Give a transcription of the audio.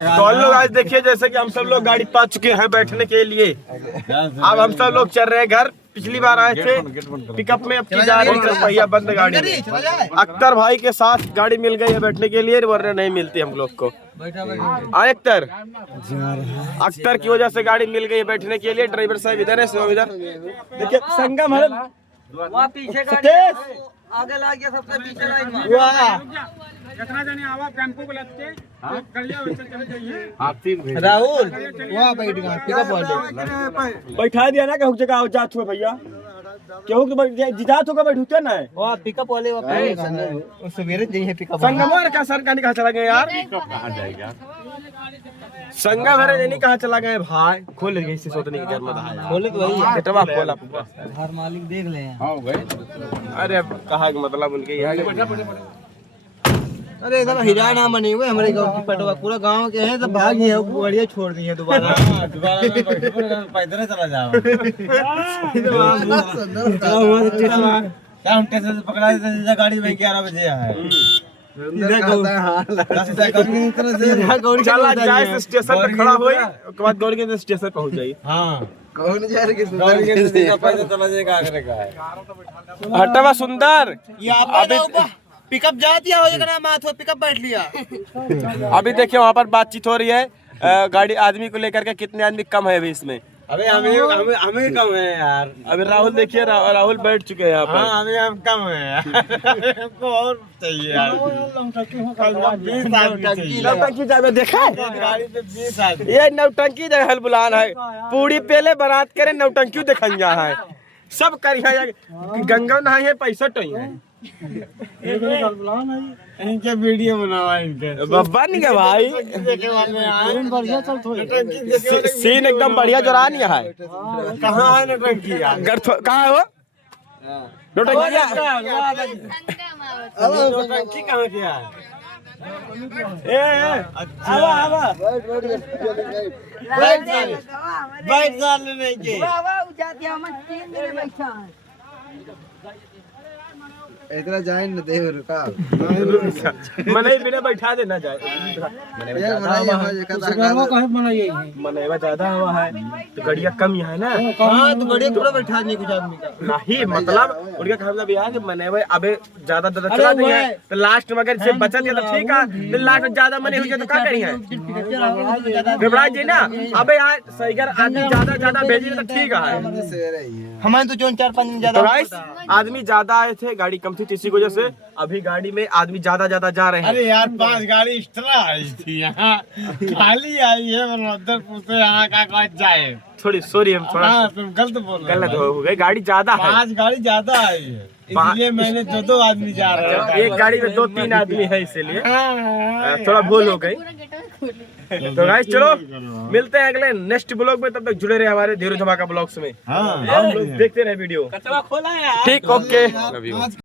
तो और लोग आज देखिए जैसे कि हम सब लोग गाड़ी पा चुके हैं बैठने के लिए। अब हम सब लोग चल रहे हैं घर। पिछली बार आए थे पिकअप में, अब की जा रही है पहिया बंद गाड़ी में। अख्तर भाई के साथ गाड़ी मिल गई है बैठने के लिए, वरना नहीं मिलती हम लोग को। अख्तर की वजह से गाड़ी मिल गई है बैठने के लिए। ड्राइवर साहब इधर है, इधर देखिए संगम है वहाँ पीछे आगे ला गया, सबसे पीछे लाइन में। जितना जने आवा टेम्पो को लगते गलिया वैसे चले जाइए। राहुल वहाँ बैठ गया पिकअप वाले, बैठा दिया ना कहूँ जगह जात हुए भैया, केहू जात होगा बैठते ना वहाँ पिकअप वाले सवेरे जाइए पिकअप। संगम का सर कहाँ चला गया यार, संगम हरे नहीं कहाँ चला गया भाई। खोल गई इसी सोचने की जरूरत है, खोले तो वही गेटवा खोला पूरा। हर मालिक देख ले। अरे कहा मतलब उनके यहाँ अरे इधर हिरा ना बने हुए हमारे गांव की पटवा, पूरा गांव के हैं तो भाग गए, बढ़िया छोड़ दिए दोबारा। पैदल चला जाओ पकड़ा गाड़ी में 11 बजे है। चला जाए स्टेशन पे खड़ा हुई, उसके बाद दौड़ के स्टेशन पहुंच जाइए। हटवा सुंदर अभी पिकअप जा दिया हो जाएगा, माथ पिकअप बैठ लिया। अभी देखिए वहाँ पर बातचीत हो रही है गाड़ी आदमी को लेकर के, कितने आदमी कम है अभी इसमें। अबे हमें कम है यार। अभी राहुल देखिए, राहुल बैठ चुके हैं यहाँ पर। हमें हम कम है यार, हमको और चाहिए यार। नौटंकी जगह देखा है? गाड़ी पे 20 आदमी। ये नौटंकी जगह बुलान है, पूरी पहले बारात करे नौटंकी दिखा है, सब करिया गंगा नहाई है, पैसा टई है। इनके वीडियो बनावा इनके बब्बा नहीं है भाई, सीन एकदम बढ़िया जोरा नहीं है। कहाँ है नौटंकी यार? कहाँ है वो नौटंकी? नौटंकी कहाँ किया है? बैठ जाने नहीं के इतना जाए न दे रुका मने बिना बैठा देना जाए। मनेवा ज्यादा हुआ है तो गड़िया कम ही है ना। हाँ तो गड़िया पूरा बैठा नहीं कुछ आदमी का नहीं, मतलब उनका कहना भी है कि मनेवा अबे ज्यादा चला नहीं है तो लास्ट में अगर से बचत है तो ठीक है, फिर लास्ट में ज्यादा मने हुई तो क्या करेंगे, घबरा जी ना। अबे यार सही कर आदमी ज्यादा भेजी तो ठीक है। हमारे तो जो 4-5 दिन ज्यादा आदमी ज्यादा आए थे, गाड़ी कम थी, इसी वजह से अभी गाड़ी में आदमी ज्यादा जा रहे हैं। अरे यार 5 गाड़ी एक्स्ट्रा आई थी, यहाँ खाली आई है, उधर पूछते यहाँ का जाए। थोड़ी सॉरी, हम थोड़ा तुम गलत बोल रहे गलत हो गई, गाड़ी ज्यादा है, 5 गाड़ी ज्यादा आई है, इसलिए मैंने 2 आदमी जा रहे हैं। एक गाड़ी में 2-3 आदमी है, इसीलिए थोड़ा भूल हो गई। तो गाइस चलो मिलते हैं अगले नेक्स्ट ब्लॉग में, तब तक जुड़े रहे हमारे धीरू धमाका ब्लॉग्स में। हम लोग देखते रहे वीडियो। ठीक, ओके।